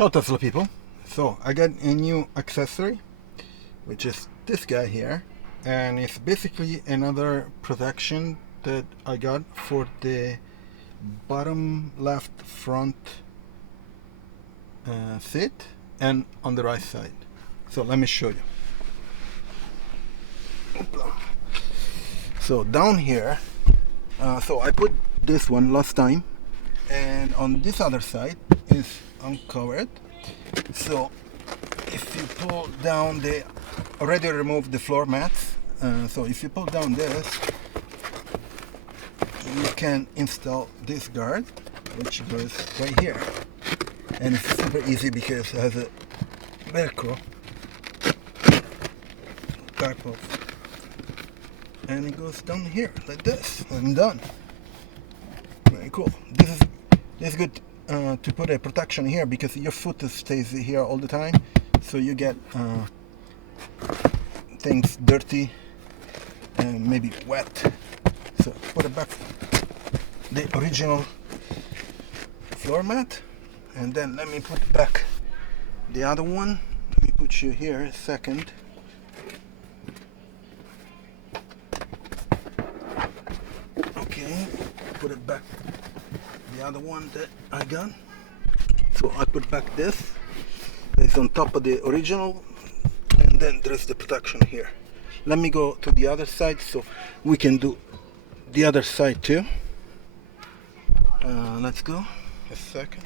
Ciao Tesla people. So I got a new accessory, which is this guy here, and it's basically another protection that I got for the bottom left front seat and on the right side. So let me show you. So down here, so I put this one last time, and on this other side is uncovered. So if you pull down, they already removed the floor mats. So if you pull down this, you can install this guard, which goes right here, and it's super easy because it has a Velcro type of, and it goes down here like this, and done. Very cool. This is good to put a protection here because your foot stays here all the time, so you get things dirty and maybe wet. So put it back the original floor mat, and then let me put back the other one. Let me put you here a second. Okay, put it back the other one that I got. So I put back this. It's on top of the original, and then there's the protection here. Let me go to the other side so we can do the other side too. Let's go a second.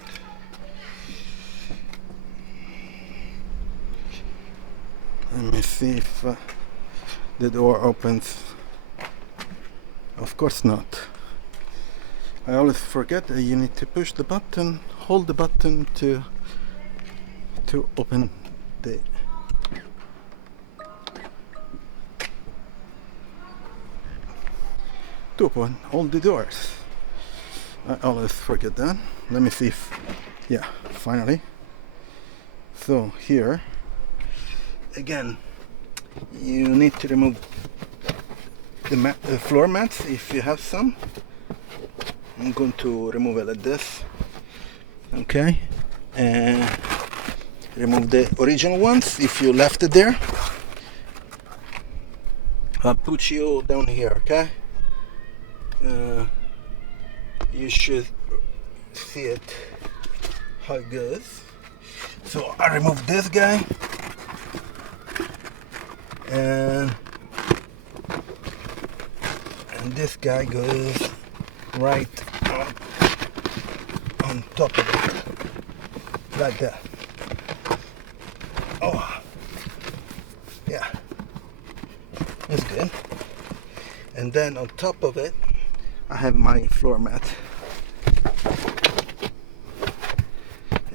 Let me see if the door opens. Of course not. I always forget that you need to push the button, hold the button to open the to open all the doors. I always forget that. Let me see if, yeah, finally. So here again, you need to remove the floor mats if you have some. I'm going to remove it like this. Okay, and remove the original ones if you left it there. I'll put you down here, okay? You should see it, how it goes. So I remove this guy, and this guy goes right on top of it, like that. Oh, yeah, that's good. And then on top of it, I have my floor mat.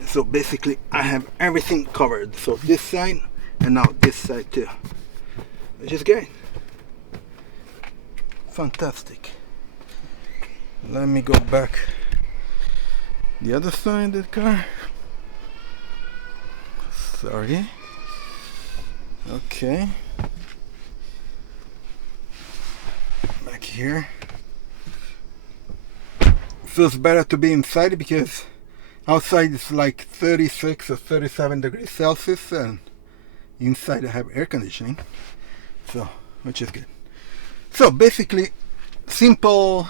So basically I have everything covered. So this side and now this side too, which is great. Fantastic. Let me go back the other side of the car. Sorry. Okay. Back here. Feels better to be inside because outside it's like 36 or 37 degrees Celsius, and inside I have air conditioning, so which is good. So basically simple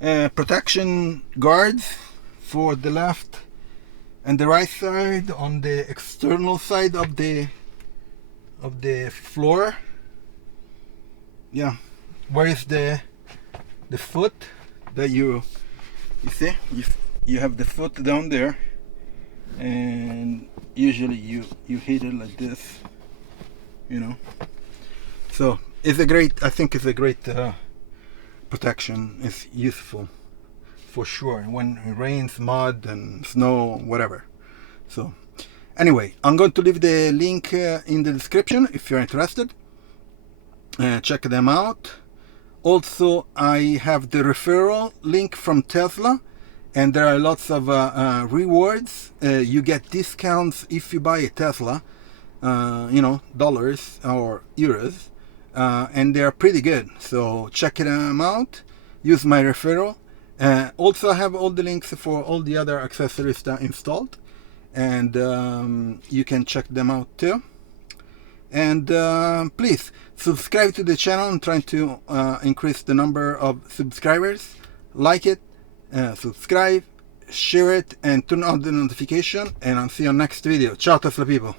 protection guards for the left and the right side on the external side of the floor. Yeah, where is the foot that you see, you have the foot down there, and usually you hit it like this, you know. So it's a great, I think it's a great protection. It's useful for sure when it rains, mud and snow, whatever. So anyway, I'm going to leave the link in the description if you're interested. Check them out. Also, I have the referral link from Tesla, and there are lots of rewards. You get discounts if you buy a Tesla, you know, dollars or euros, and they're pretty good. So check them out. Use my referral. Also, I have all the links for all the other accessories that are installed. and you can check them out too. And please subscribe to the channel. I'm trying to increase the number of subscribers. Like it, subscribe, share it, and turn on the notification, and I'll see you on next video. Ciao Tesla people.